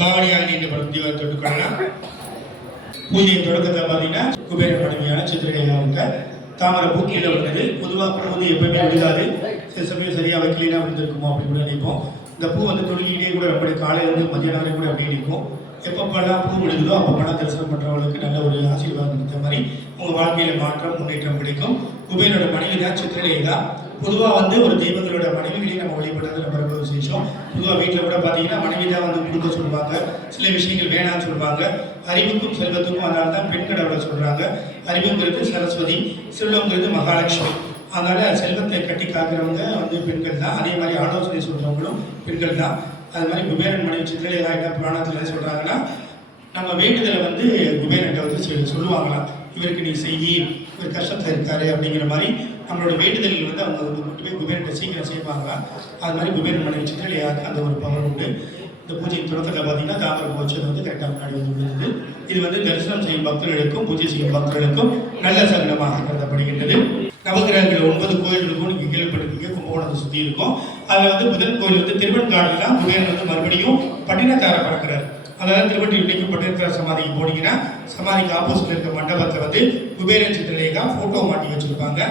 பவானியால் நீண்ட தீபாவளி தொட்டுக்கொள்ளலாம். பூஜையின் தொடக்கத்தில் பார்த்தீங்கன்னா குபேர மனைவியான சித்திரையாக இருக்க தாமரை பூ கீழே வந்தது. பொதுவாக பூ வந்து எப்பவுமே விழுகாது, சில சமயம் சரியாக வைக்கலைன்னா விழுந்திருக்குமோ அப்படின்னு கூட நினைப்போம். இந்த பூ வந்து தொழுகிட்டே கூட அப்படி காலையிலேருந்து மதியானம் வரை கூட அப்படியே நிற்கும். எப்பப்பெல்லாம் பூ விழுகுதோ அப்பப்பெல்லாம் தரிசனம் பண்ணுறவங்களுக்கு நல்ல ஒரு ஆசீர்வாதம் இருந்த மாதிரி உங்கள் வாழ்க்கையில் மாற்றம் முன்னேற்றம் கிடைக்கும். குபேரோட மனைவி தான் சித்திரலேகா தான். பொதுவாக வந்து ஒரு தெய்வங்களோட மனைவிகளையும் நம்ம வழிபடுறது நம்ம ரொம்ப விசேஷம். பொதுவாக வீட்டில் கூட பார்த்தீங்கன்னா மனைவி தான் வந்து கொடுக்க சொல்லுவாங்க, சில விஷயங்கள் வேணாம்னு சொல்லுவாங்க. அறிவுக்கும் செல்வத்துக்கும் அதனால தான் பெண் கடவுளை சொல்கிறாங்க. அறிவுங்கிறது சரஸ்வதி, செல்வங்கிறது மகாலட்சுமி. அதனால் செல்வத்தை கட்டி காக்கிறவங்க வந்து பெண்கள் தான். அதே மாதிரி ஆலோசனை சொல்கிறவங்களும் பெண்கள் தான். அது மாதிரி குபேரன் மனைவி சித்திரலேகா என்ன புராணத்தில் என்ன சொல்கிறாங்கன்னா, நம்ம வேண்டுதலை வந்து குபேரன்ட்ட வந்து சொல்லுவாங்களாம், இவருக்கு நீ செய்யி, இவர் கஷ்டத்தில் இருக்காரு அப்படிங்கிற மாதிரி நம்மளோட வேண்டுதல்கள் வந்து அவங்க கொண்டு போய் குபேரன் சீக்கிரம் செய்வாங்க. அது மாதிரி குபேரன் மனைவி சித்திரலேகாவுக்கு அந்த ஒரு பவர் உண்டு. இந்த பூஜையின் தொடக்கத்தில் பார்த்தீங்கன்னா தாமரை பூ வச்சது வந்து கரெக்டாக முன்னாடி வந்து விழுந்தது. இது வந்து தரிசனம் செய்யும் பக்தர்களுக்கும் பூஜை செய்யும் பக்தர்களுக்கும் நல்ல சகனமாக கருதப்படுகின்றது. நவகிரகங்கள் 9 கோயில்களுக்கும் நீங்கள் கேள்விப்பட்டிருக்கீங்க, கும்பகோணத்தை சுற்றி இருக்கும். அதில் வந்து முதல் கோயில் வந்து திருவெண்காடு தான். குபேரன் வந்து மறுபடியும் பட்டினத்தாரை பறக்கிறார். அதாவது திருவட்டிக்கு பட்டினத்தார சமாதிக்கு போனீங்கன்னா சமாதிக்கு ஆப்போசிட்ல இருக்க மண்டபத்தில் வந்து குபேரன் சித்திரலேகா ஃபோட்டோ மாட்டி வச்சிருப்பாங்க.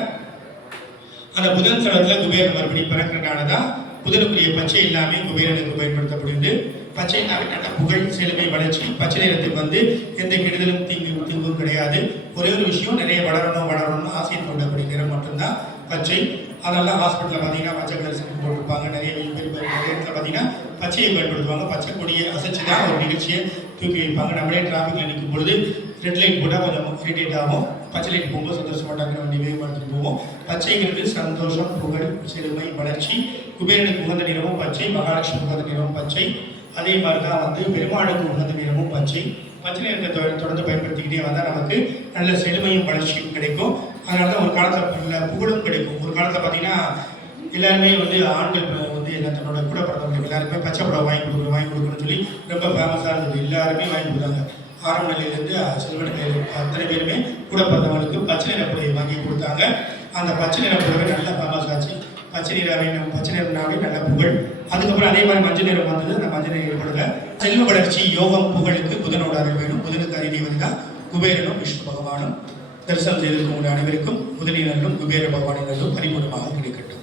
அந்த புதன் ஸ்தலத்தில் குபேரன் மறுபடியும் பிறக்கிறனால தான் புதனுக்குரிய பச்சை எல்லாமே குபேரனுக்கு பயன்படுத்தப்படுது. பச்சை நல்ல புகழ், செழுமை, வளர்ச்சி. பச்சை நிறத்துக்கு வந்து எந்த கெடுதலும் தீங்கும் கிடையாது. ஒரே ஒரு விஷயம், நிறைய வளரணும்னு ஆசையை தூண்டக்கூடிய நிறம் மட்டும்தான் பச்சை. அதெல்லாம் ஹாஸ்பிட்டலில் பார்த்தீங்கன்னா பச்சை கலர் சட்டை போட்டிருப்பாங்க. நிறைய இடத்துல பார்த்தீங்கன்னா பச்சையை பயன்படுத்துவாங்க. பச்சை கொடியை அசைச்சு தான் ஒரு நிகழ்ச்சியை தூக்கி வைப்பாங்க. நம்மளே டிராஃபிக்கில் நிற்கும் பொழுது ரெட் லைட் போட்டால் கொஞ்சம் இரிட்டேட் ஆகும், பச்சை லைட் போகும்போது சந்தோஷமாட்டாங்க, வண்டி வேகப்படுத்திட்டு போவோம். பச்சைங்கிறது சந்தோஷம், புகழ், செழுமை, வளர்ச்சி. குபேரனுக்கு உகந்த நிறமும் பச்சை, மகாலட்சுமி உகந்த நிறமும் பச்சை. அதே மாதிரி தான் வந்து பெருமாளுக்கு உகந்த நிறமும் பச்சை. பச்சை நிறத்தை தொடர்ந்து பயன்படுத்திக்கிட்டே வந்தால் நமக்கு நல்ல செழுமையும் வளர்ச்சியும் கிடைக்கும். அதனால தான் ஒரு காலத்தில் நல்ல புகழும் கிடைக்கும். ஒரு காலத்தில் பார்த்தீங்கன்னா எல்லாருமே வந்து ஆண்கள் வந்து தன்னோட கூட பிறந்தவங்க எல்லாருமே பச்சை புடவை வாங்கி கொடுக்கணும்னு சொல்லி ரொம்ப ஃபேமஸாக இருந்தது. எல்லாருமே வாங்கி கொடுத்தாங்க. ஆரம்ப நிலையிலேருந்து செல்வநிலை அத்தனை பேருமே கூட பிறந்தவங்களுக்கு பச்சை நிற புடவை வாங்கி கொடுத்தாங்க. அந்த பச்சை நிற புடவை நல்ல ஃபேமஸ் ஆச்சு. பச்சை நிறம்னாவே நல்ல புகழ். அதுக்கப்புறம் அதே மாதிரி மஞ்சள் நிறம் வந்தது. அந்த மஞ்சள் நிறம் ஏற்படுத்த செல்வ வளர்ச்சி, யோகம், புகழுக்கு புதனோட அறிவு வேணும். புதனுக்கு அறிவியது தான் குபேரனும் விஷ்ணு பகவானும். தரிசனம் செய்திருக்கும் அனைவருக்கும் புதனினர்களும் குபேர பகவானினர்களும் பரிபூர்ணமாக கிடைக்கட்டும்.